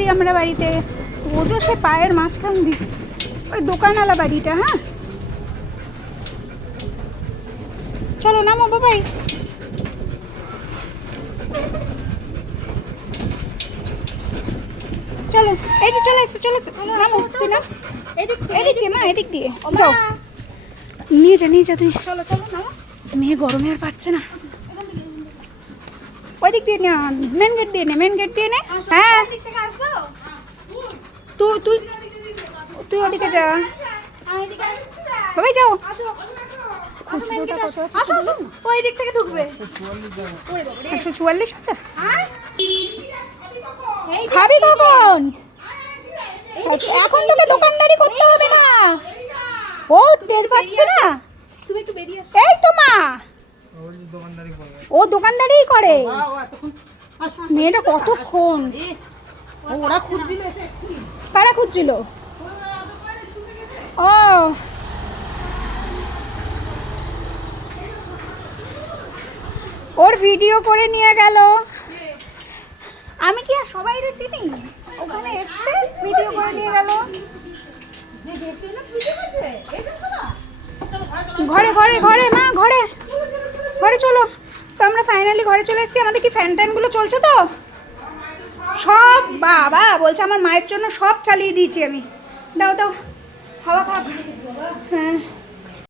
এসছি আমরা বাড়িতে। ওজো সে পায়ের মাঝখান দিয়ে ওই দোকানওয়ালা বাড়িটা। হ্যাঁ চলো নামো বাবাই। চলো এই যে চলে এসছে চলে এসছে, নামো তুই না এদিক দিয়ে মা, এদিক দিয়ে যাও, নিয়ে যা তুই। চলো চলো নামো। মেয়ে গরমে আর পাচ্ছে না, ওই দিক দিয়ে না, মেন গেট দিয়ে নে, মেন গেট দিয়ে নে। হ্যাঁ দিক থেকে আসবো। তুই তুই তুই ওদিকে যা এদিকে আসো। বাবাই, যাও। আসো খুচরোটা কত আছে? আসো আসো, ওই দিক থেকে ঢুকবে। 144 আছে। হ্যাঁ এই যে খাবি কখন? এখন তোকে দোকানদারি করতে হবে না, ও টের পাচ্ছে না। তুমি একটু বেরিয়ে আসো। এই তো মা, ও দোকানদারিই করে। মেয়েটা কতক্ষণ ওরা খুঁজছিল এসে এক্ষুনি। কারা খুঁজছিল? ও ওর ভিডিও করে নিয়ে গেল। আমি কি আর সবাই চিনি? ওখানে এসছে ভিডিও করে নিয়ে গেল। ঘরে ঘরে ঘরে মা, ঘরে ঘরে চলো। তো আমরা ফাইনালি ঘরে চলে এসেছি। আমাদের কি ফ্যান ট্যানগুলো চলছে তো সব? বাবা বলছে আমার মায়ের জন্য সব চালিয়ে দিয়েছি আমি। দাও দাও হাওয়া খাও। হ্যাঁ